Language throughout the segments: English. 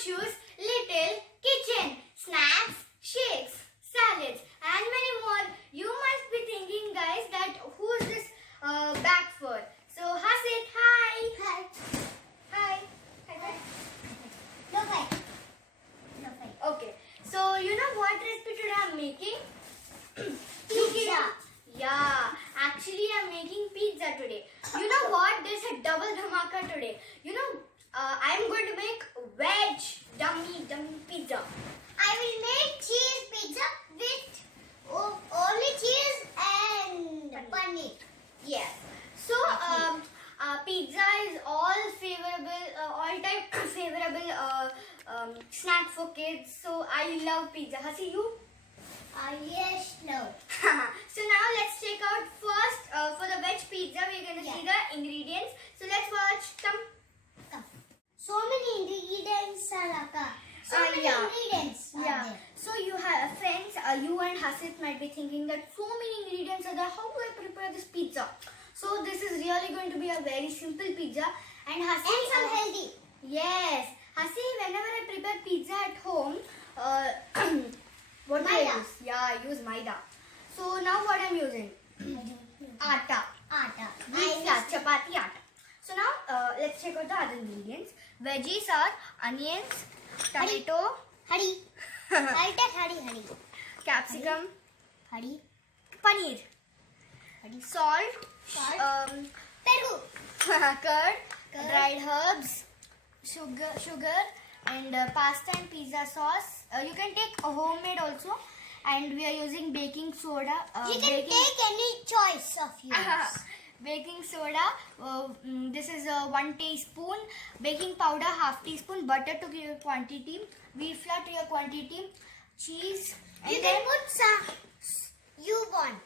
Hanshu's Little Kitchen. Snacks, shakes, salads and many more. You must be thinking guys that who is this bag for? So Hasit, hi. Hi. Hi. Hi. No fight. No fight. Okay. So you know what recipe today I'm making? Pizza. Yeah, actually I'm making pizza today. You know what? There's a double dhamaka today. You know, I'm going to make veg dummy pizza. I will make cheese pizza with only cheese and paneer. Yes. So, pizza is all favorable, all-time favorable snack for kids. So I love pizza. Hasi, you? Yes, no. So now let's check out first for the veg pizza. We're gonna see the ingredients. So let's watch. Come. So many ingredients, Salaka. So many Yeah. ingredients. are Yeah. there. So you have friends. You and Hasit might be thinking that so many ingredients are there. How do I prepare this pizza? So this is really going to be a very simple pizza. And Hasit. And some healthy. Yes. Hasi, whenever I prepare pizza at home, what do I Maida. use? Yeah, I use maida. So now what I'm using? Atta. Atta. Wheat flour, chapati atta. So now let's check out the other ingredients. Veggies are onions, tomato, Hurry. I'll take hurry. capsicum, Hurry. paneer, Hurry. salt, Pergu. curd, Curd. dried herbs, sugar and pasta and pizza sauce. You can take a homemade also, and we are using baking soda. You can take any choice of yours. Baking soda. This is 1 teaspoon. Baking powder half teaspoon. Butter to your quantity. Wheat flour to your quantity. Cheese. And You then can put some you want.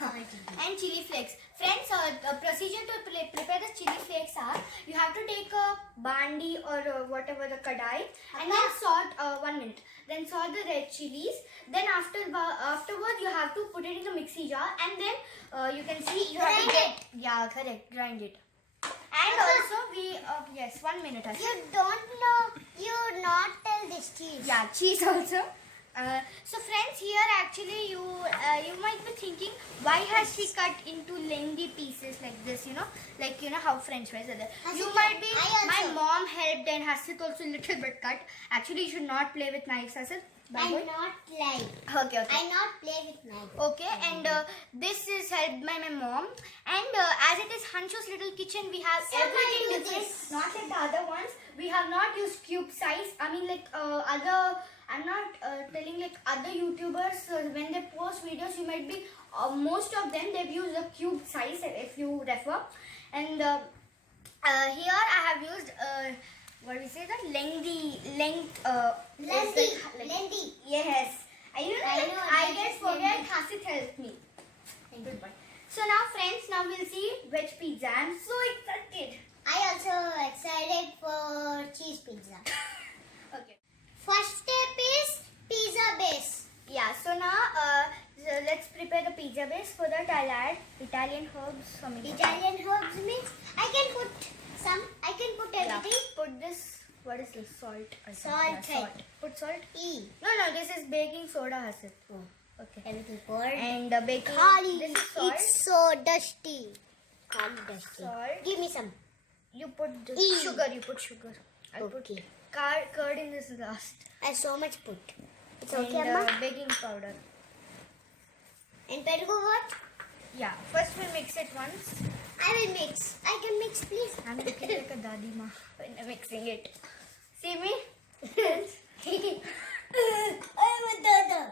and chili flakes. Friends, the procedure to prepare the chili flakes are you have to take a bandi or whatever the kadai and then salt 1 minute. Then salt the red chilies. Then afterwards you have to put it in the mixie jar and then you can see you have to Grind get correct, grind it. And also we yes 1 minute. Ashi. You don't know. You not tell this cheese. Yeah, cheese also. So friends, here actually you might be thinking why has she cut into lengthy pieces like this? Like how French fries are there. You Hasit, might be. I My also. mom helped and Hasit also little bit cut. Actually, you should not play with knives, Hasit. Bye I bye. not like. Okay. I not play with knife. Okay, and this is helped by my mom. And as it is Hanshu's Little Kitchen, we have Some might everything do different. this. Not like the other ones. We have not used cube size. I mean, like other. I'm not telling like other YouTubers when they post videos, you might be most of them they've used a cube size if you refer. And here I have used what do we say that length. Lengthy. Yes. I I like, know, I that guess is forget lengthy. Hasit helped me. Goodbye. So now friends, now we'll see veg pizza. I'm so excited. I also excited for cheese pizza. Okay. First step is pizza base. Yeah, so now so let's prepare the pizza base. For that I'll add Italian herbs. Italian herbs means I can put some. I can put everything. Put this. What is this? Salt. I think. Salt, Yeah, salt. Put salt. E. No, this is baking soda, Hasit. Oh, okay. A little pour. And baking. Kali. This is salt. It's so dusty. Kali dusty. Salt. Give me some. You put this. E. Sugar. You put sugar. I'll put Okay. curd in this last. I so much put. It's And okay, Amma. baking powder. And pergu what? Yeah. First we'll mix it once. I will mix. I can mix, please. I'm looking like a daddy ma when I'm mixing it. See me? I'm a dada.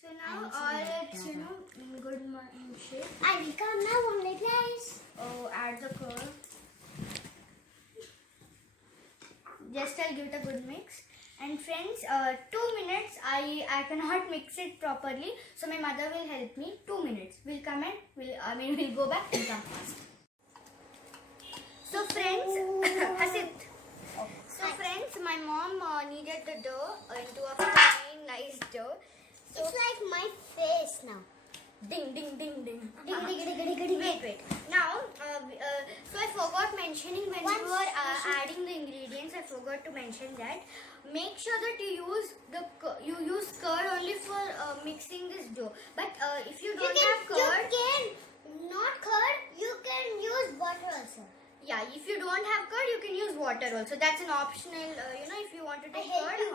So now I will see all that, it's Dada. in good shape. I will come now only place. Oh, add the curd. Just I'll give it a good mix. And friends, 2 minutes. I cannot mix it properly, so my mother will help me. 2 minutes. We'll come and we'll go back and come fast. So friends, Hasit. So friends, my mom needed the dough into a fine, nice dough. So It's like my face now. ding ding ding ding. Wait. Now, so I forgot mentioning when we Once were we should- adding the ingredients. I forgot to mention that. Make sure that you use curd only for mixing this dough. But if you don't have curd, You can not curd. You can use butter also. yeah, if you don't have curd, you can use water also. That's an optional, if you want to take help curd you.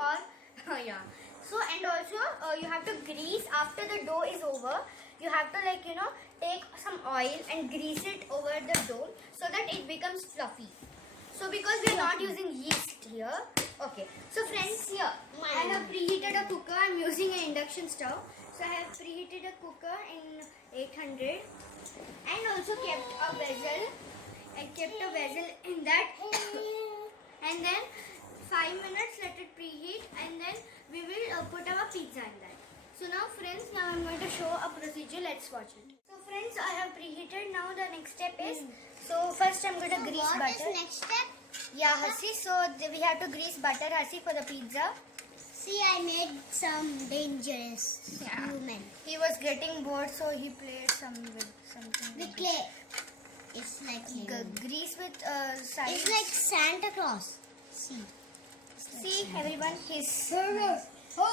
or, yeah. So, and also, you have to grease after the dough is over. You have to take some oil and grease it over the dough so that it becomes fluffy. So, because we are not using yeast here. Okay. So, friends, here, I have preheated a cooker. I'm using an induction stove. So, I have preheated a cooker in 800 and also kept a vessel. I kept a vessel in that and then 5 minutes let it preheat and then we will put our pizza in that. So now friends, now I'm going to show a procedure. Let's watch it. So friends, I have preheated. Now the next step is, so first I'm going to grease What butter. is next step? Yeah, Hasi, so we have to grease butter, Hasi, for the pizza. See, I made some dangerous movement He was getting bored, so he played something. with clay. It's like clay. Grease with sides. It's like Santa Claus. See. See everyone, he's So so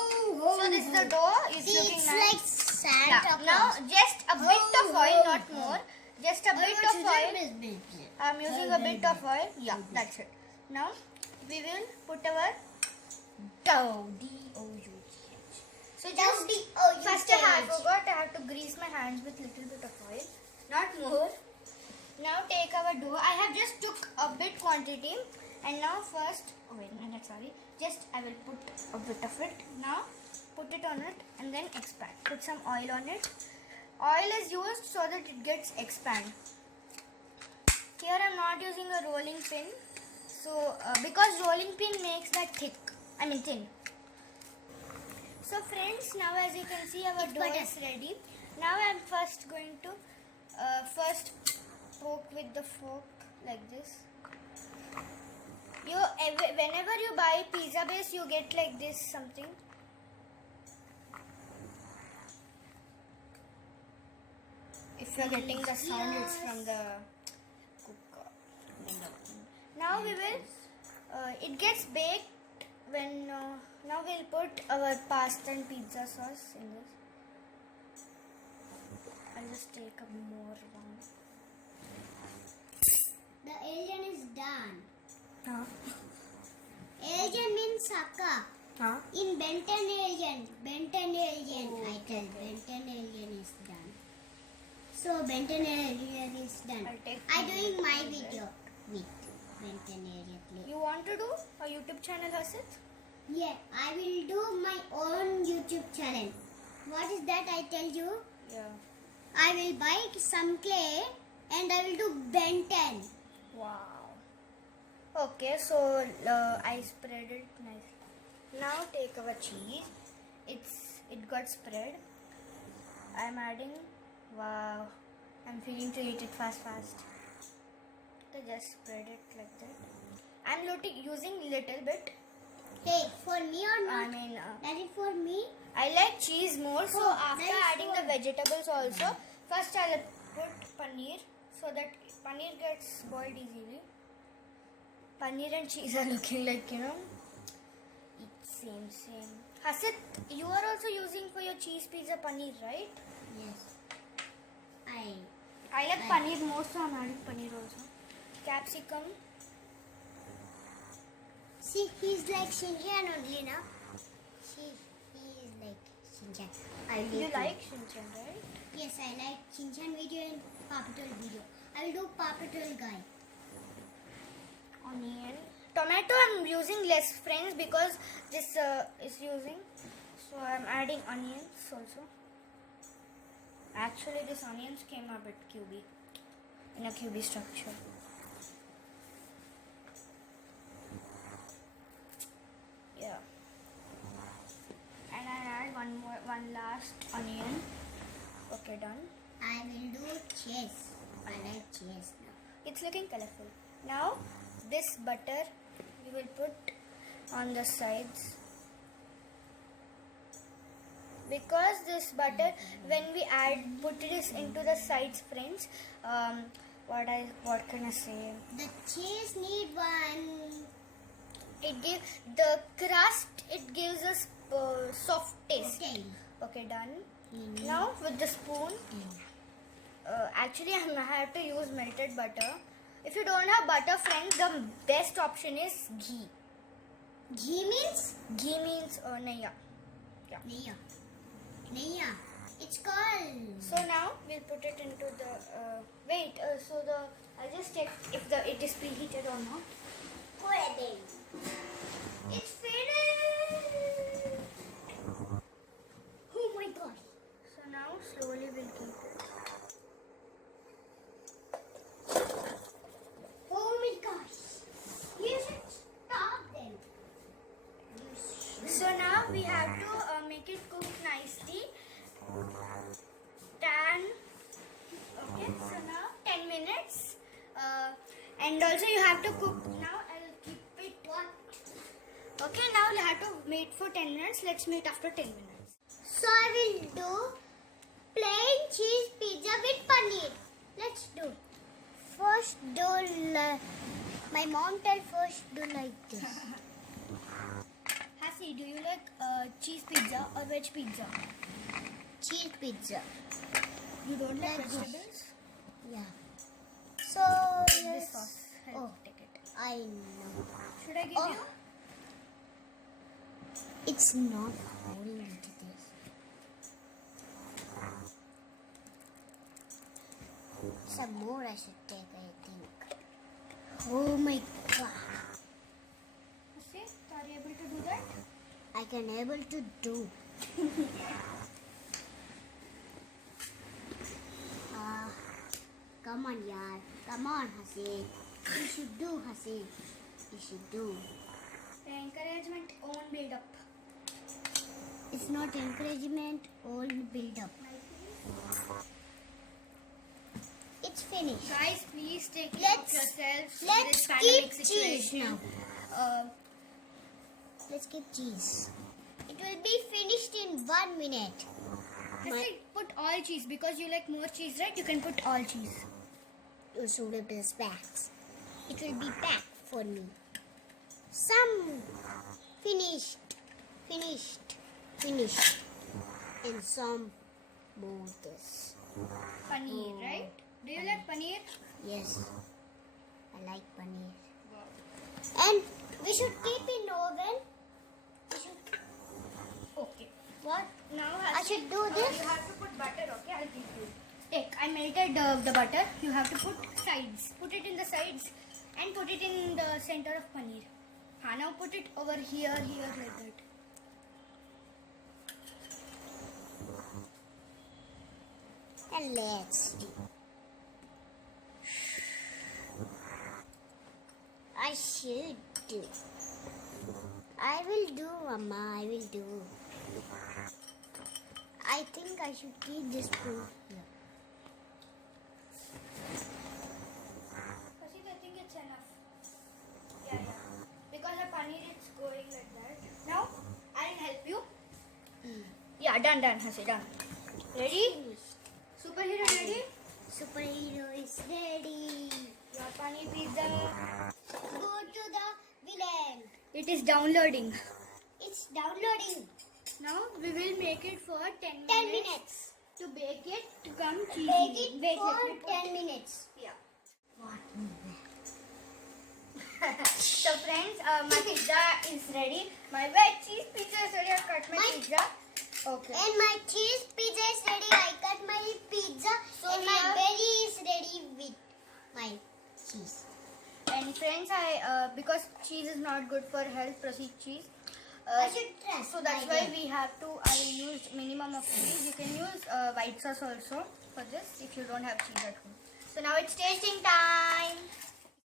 this is the dough. It's See, looking it's nice. like Santa Now Claus. just a bit of oil, not more. Just a bit of oil. I'm using a bit of oil. Yeah, that's it. Now we will put our dough. D-O-U-G-H. So just first I forgot I have to grease my hands with little bit of oil, not more. Now take our dough. I have just took a bit quantity, and now first, oh wait a minute, sorry. Just I will put a bit of it. Now put it on it and then expand. Put some oil on it. Oil is used so that it gets expand. Here I'm not using a rolling pin, so because rolling pin makes that thick. I mean thin. So friends, now as you can see our dough is ready. Now I'm first going to first poke with the fork like this. Whenever you buy pizza base, you get like this something. If you're getting the sound, it's from the cooker. Now we will. It gets baked when. Now we'll put our pasta and pizza sauce in this. I'll just take a more one. The alien is done. Huh? Alien means Saka. Huh? In Benton Alien. Benton Alien. I tell Benton Alien is done. So Benton Alien is done. I'll take I'm one doing my little bit. video with Benton Alien play. You want to do a YouTube channel, Hasit? Yeah, I will do my own YouTube channel. What is that? I tell you. Yeah. I will buy some clay and I will do Benton. Wow. Okay, so I spread it nicely. Now take our cheese. It got spread. I'm adding. Wow. I'm feeling to eat it fast. So just spread it like that. I'm using little bit. Hey, for me or not? I mean, That is for me. I like cheese more. So Oh, after nice adding the vegetables also, first I'll put paneer so that paneer gets boiled easily. Paneer and cheese are looking like, it's same. Hasit, you are also using for your cheese pizza paneer, right? Yes. I like paneer more, so I'm adding paneer also. Capsicum. See, he's like Shinchan only now. See, he is like Shinchan. You like Shinchan, right? Yes, I like Shinchan video and Paw Patrol video. I will do Paw Patrol guy. Onion. Tomato I'm using less, friends, because this is using. So I'm adding onions also. Actually, this onions came a bit cubey, in a cubey structure. Yeah. And I add one last onion. Okay, done. I will do cheese. I like cheese now. It's looking colorful. Now, this butter we will put on the sides. Because this butter, when we put this into the sides, friends, what can I say? The cheese need one. it gives the crust. It gives us soft taste. Okay. Okay, done. Mm. Now with the spoon. Actually, I have to use melted butter. If you don't have butter, friends, the best option is ghee. Ghee means? Ghee means naya. Neya. Neya. It's called. So now we'll put it into the. I'll just check if it is preheated or not. Put it in. It's finished. Oh my god. So now slowly we'll keep it. Oh my gosh. You should stop them. So now we have to make it cook nicely. Okay, so now 10 minutes. And also you have to cook. Now I'll keep it what? Okay, now you have to wait for 10 minutes. Let's meet after 10 minutes. So I will do plain cheese pizza with paneer. Let's do. First do my mom tell first do like this. Hasi, do you like cheese pizza or veg pizza? Cheese pizza. You don't like Like this. vegetables? Yeah. So This yes. sauce. Help Oh, take it. I know. Should I give Oh. you? It's not holding into this. Some more I should take, I think. Oh my god. Hasi, are you able to do that? I can able to do. Come on, yaar. Come on, Hasi. You should do, Hasi. You should do. Encouragement, own build up. It's not encouragement, all build up. It's finished. Guys, please take care of Let's- yourselves in let's this pandemic keep cheese situation. now. Let's keep cheese. It will be finished in 1 minute. Hasi, put all cheese because you like more cheese, right? You can put all cheese. You should have this packs. It will be packed for me. Some finished, and some more this. Paneer, right? Do you like paneer? Yes, I like paneer. And we should keep in oven. We should. Okay. What? Now I should do this? You have to put butter, okay? I'll give you. Take. I melted the butter. You have to put sides. Put it in the sides and put it in the center of paneer. Now put it over here, like that. And let's do. I should do. I will do, Mama. I will do. I think I should keep this spoon here. Kasi I think it's enough. Yeah. Because the paneer is going like that. Now I'll help you. Yeah, done, Hasi, done. Ready? Superhero ready? Superhero is ready. Your paneer pizza. Go to the villain. It is downloading. It's downloading. Now we will make it for 10 10 minutes. to bake it to come cheesy. Bake it Wait, for let me put 10 it- minutes. Yeah. What? So friends, my pizza is ready. My veg cheese pizza is ready. I cut my My- pizza. Okay. And my cheese pizza is ready. I cut my pizza. So and my here- belly is ready with my cheese. And friends, I because cheese is not good for health, proceed cheese. I should trust. So that's my why belly. we have to. I used minimum of cheese. You can use white sauce also for this if you don't have cheese at home. So now it's tasting time.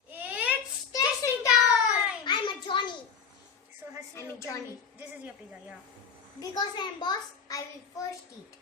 It's tasting time. I'm a Johnny. So Hasi, I'm a you can Johnny. eat. This is your pizza, yeah. Because I'm boss, I will first eat.